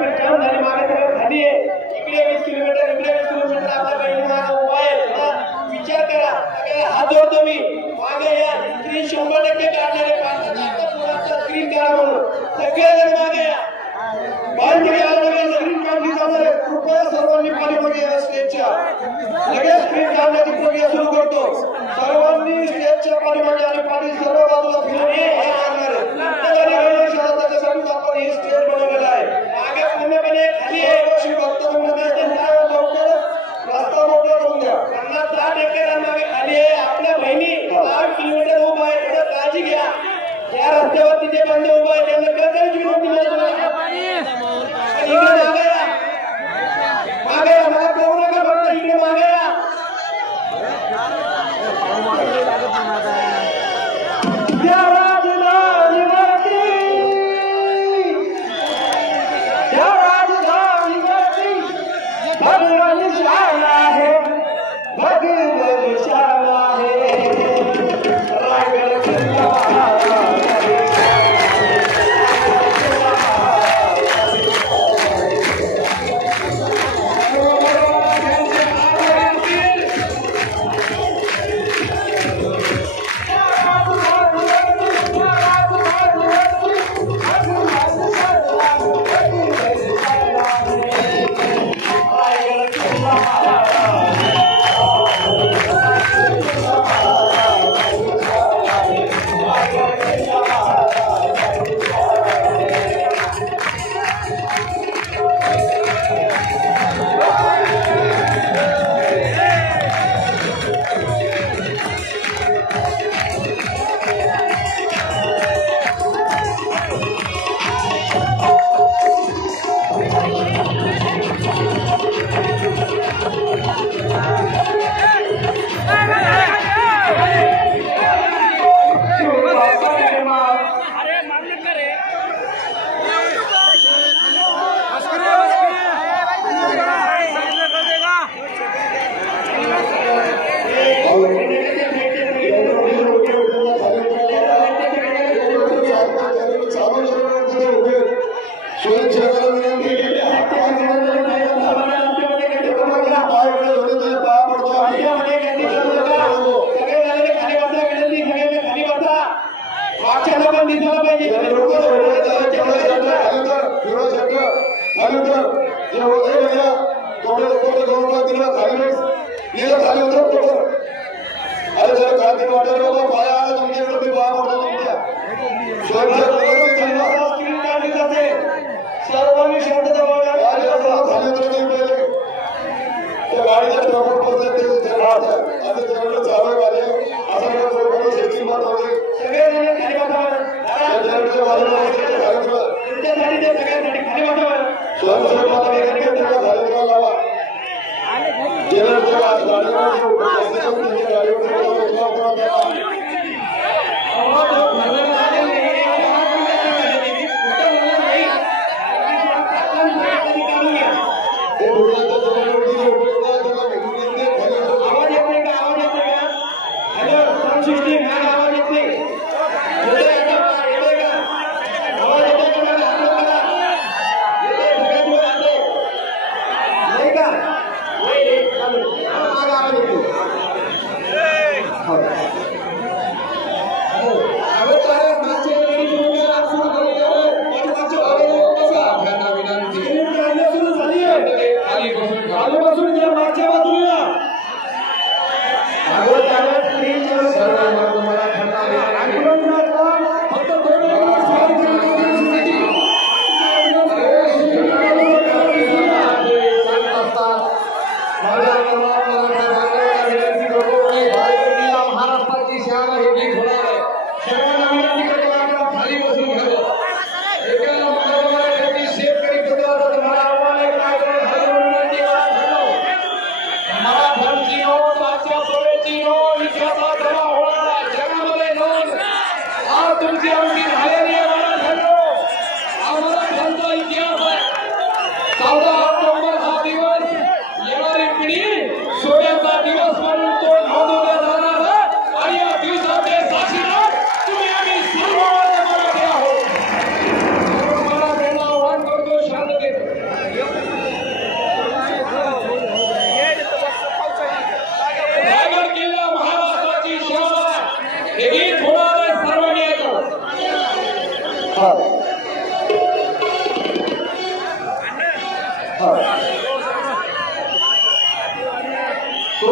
Traffic jam झाली मागे सगळं खाली आहे इकडे 20 किलोमीटर इकडे 20 किलोमीटर आपला बहिणीचा उभा आहे विचार करा सगळे हात जोडतो मी मागे या स्क्रीन 100% काढणारे पाठचा स्क्रीन करा म्हणून सगळे जण मागे या बंद केल्यामुळे स्क्रीन काढली जाणार आहे कृपया सर्वांनी पाठीमागे या स्टेजच्या लगेच स्क्रीन काढण्याची प्रक्रिया सुरू करतो सर्वांनी स्टेजच्या पाठीमागे आणि पाठी सर्व बाजूला फिरून हे करणार आहे त्याच्यासाठी आपण हे स्टेज बनवलेलं आहे मागे पूर्णपणे खाली आहे अशी वक्तव्य लवकर रस्ता मोकळा करून द्या 50-60 एकरांमागे खाली आहे आपल्या बहिणी 8 किलोमीटर उभा आहे थोडं काळजी घ्या या रस्त्यावरती जे बंद उभा आहे त्यांना कधीच विनंती मागे मला करू नका फक्त इकडे मागे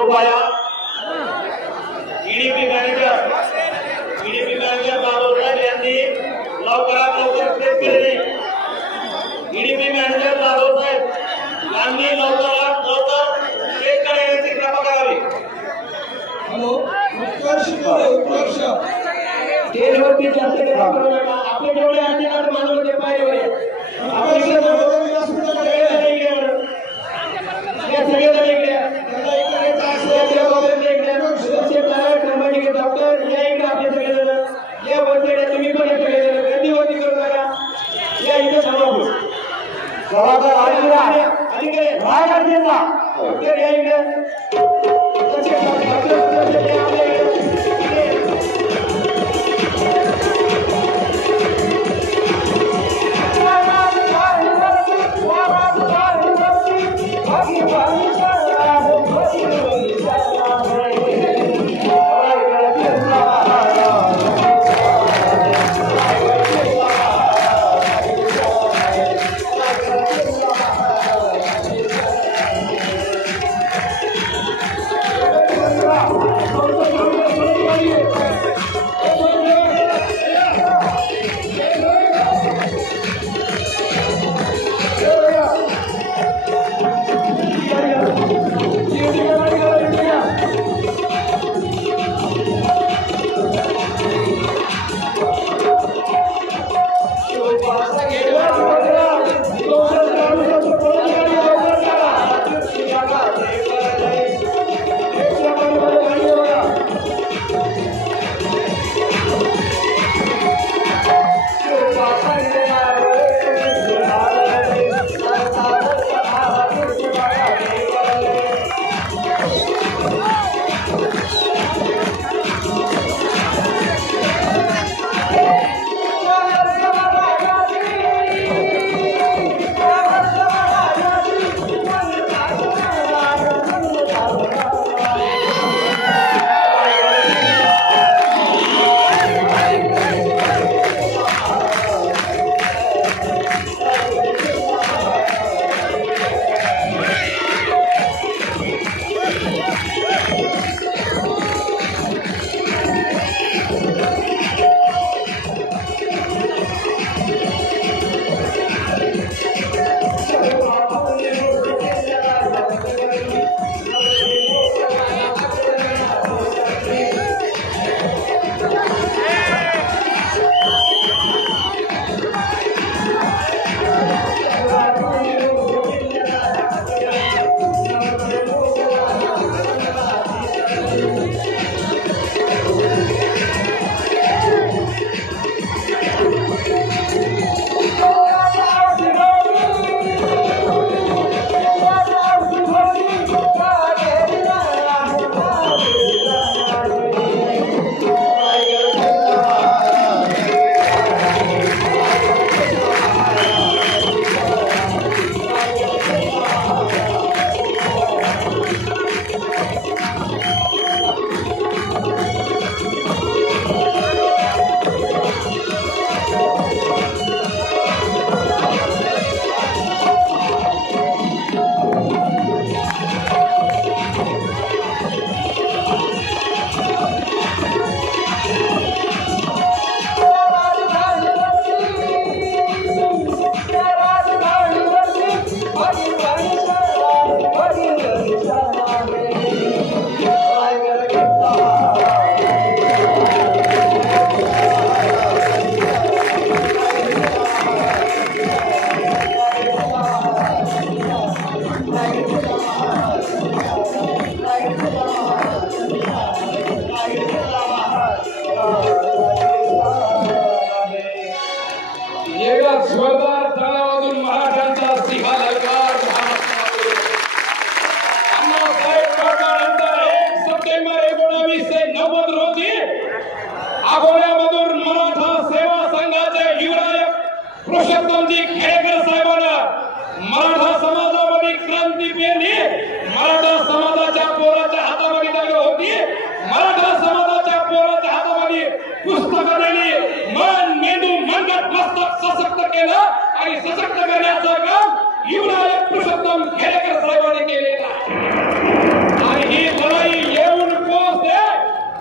रुपया ईडीपी मॅनेजर बाबूसाहेब यांनी लवकरात लवकर प्लेस केलेले ईडीपी मॅनेजर बाबूसाहेब यांनी लवकरात लवकर प्लेस करण्याची कृपा करावी। हॅलो उत्कर्ष स्टेजवरती जास्त करू नका। आपले जेवढे अधिकार मानव ते पाहिजे डॉक्टर या इकडे आपले सगळेजण या बसलेल्या तुम्ही पण सगळेजण गर्दी होती करू नका। या इथे थांबू डॉक्टर या इकडे पुरुषोत्तमजी खेडेकर साहेबांना मराठा समाजामध्ये क्रांती पेरली, मराठा समाजाच्या पोराच्या हातामध्ये लागली होती, मराठा समाजाच्या पोराच्या हातामध्ये पुस्तकं दिली, मन मेंदू मनगट मस्तक सशक्त केलं आणि सशक्त करण्याचं काम युवराज पुरुषोत्तम खेडेकर साहेबांनी केलेलं आहे। आणि ही लढाई येऊन पोहोचते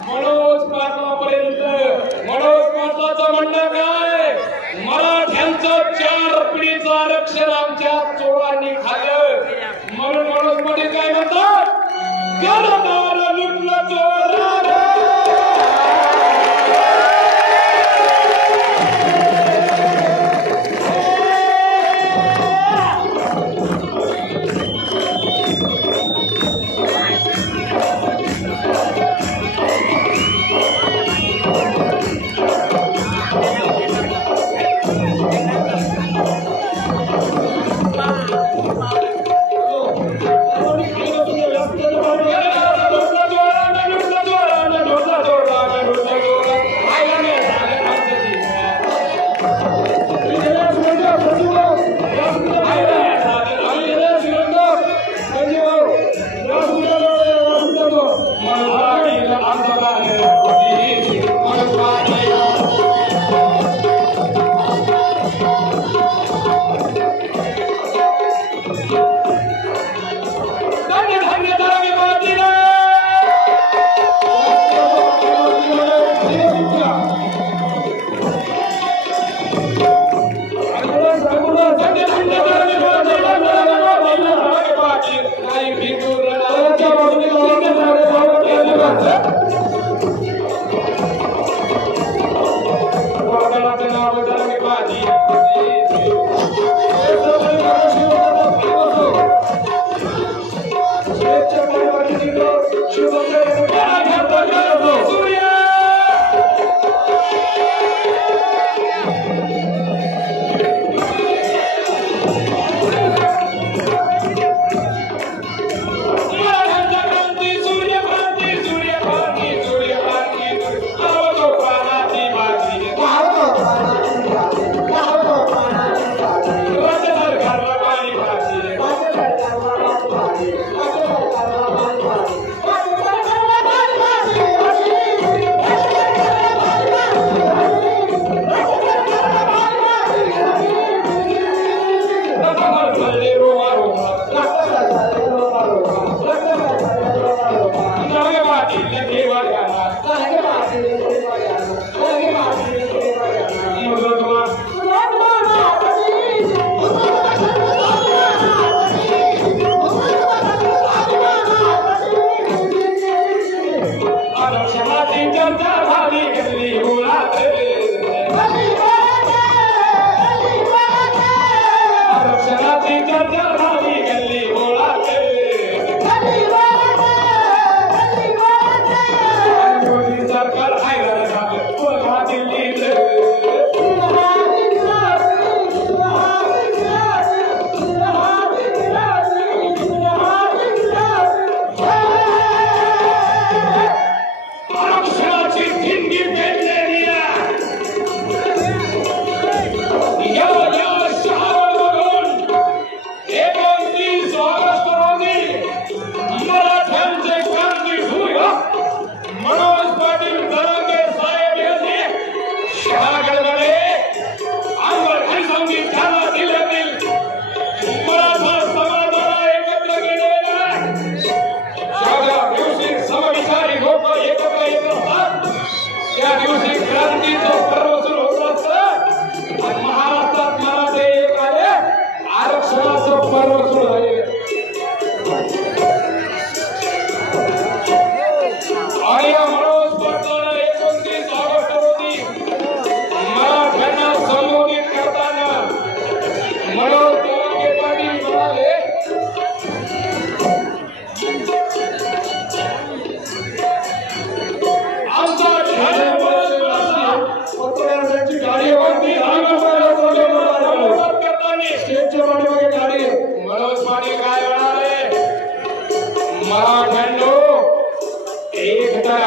मनोज पाटलापर्यंत. मनोज पाटलाचं म्हणणं काय, मराठ्यांचं 4 पिढीचं आरक्षण आमच्या चोरांनी खाल्लं. म्हणून मनोज पाटील काय म्हणतात, घरदार लुटलं चोरानं.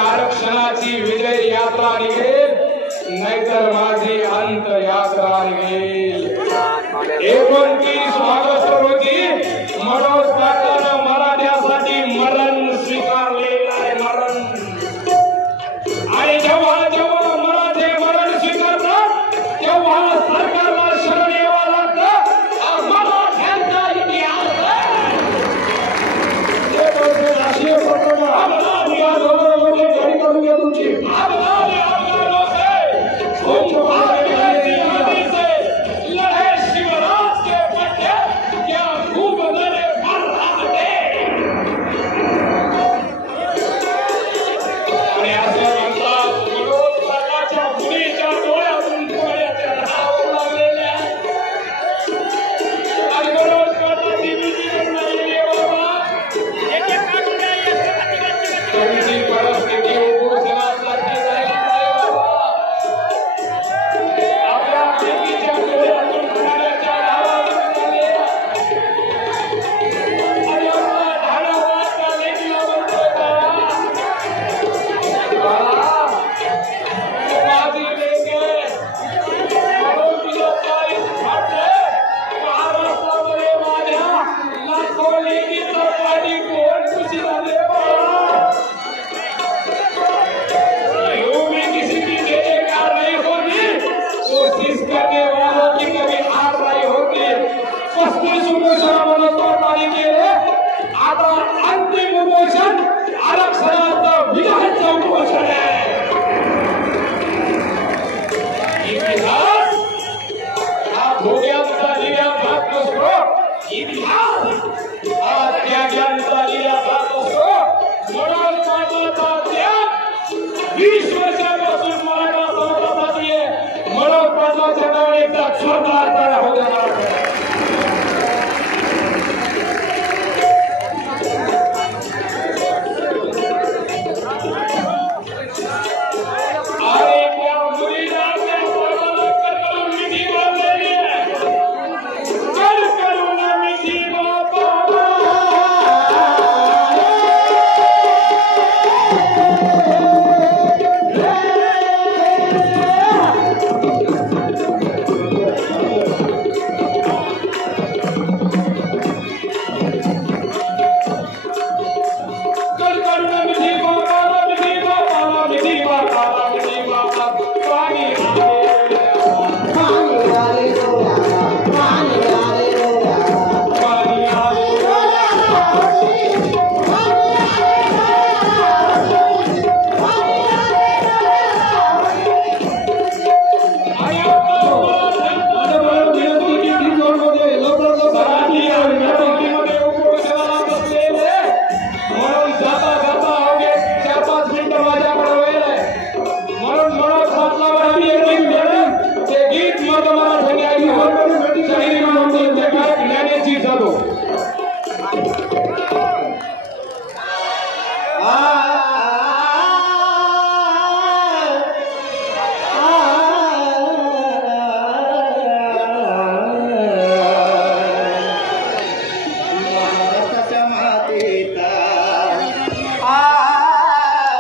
आरक्षणाची विजय यात्रा निघेल, नाहीतर माझी अंत यात्रा निघेल. 29 ऑगस्ट रोजी मनोज पाटलानं मराठ्यासाठी मरण स्वीकारलेलं आहे. मरण. आणि जेव्हा जेव्हा मराठे मरण स्वीकारतात तेव्हा सरकारला शरण यावं लागतं. मराठ्यांचा इतिहास राष्ट्रीय उपोषणामधून तोडपाणी केले. आता अंतिम उपोषण आरक्षणाचं विधानचं उपोषण आहे. इतिहास हा भोग्यांचा लिहिण्यात जात नसतो. इतिहास हा त्यागांचा लिहिला जात असतो. म्हणून माझा त्याग 20 वर्षापासून मराठा समाजासाठी आहे. म्हणून पाटलाच्या नावाने एकदा जोरदार टाळ्या होऊ द्या.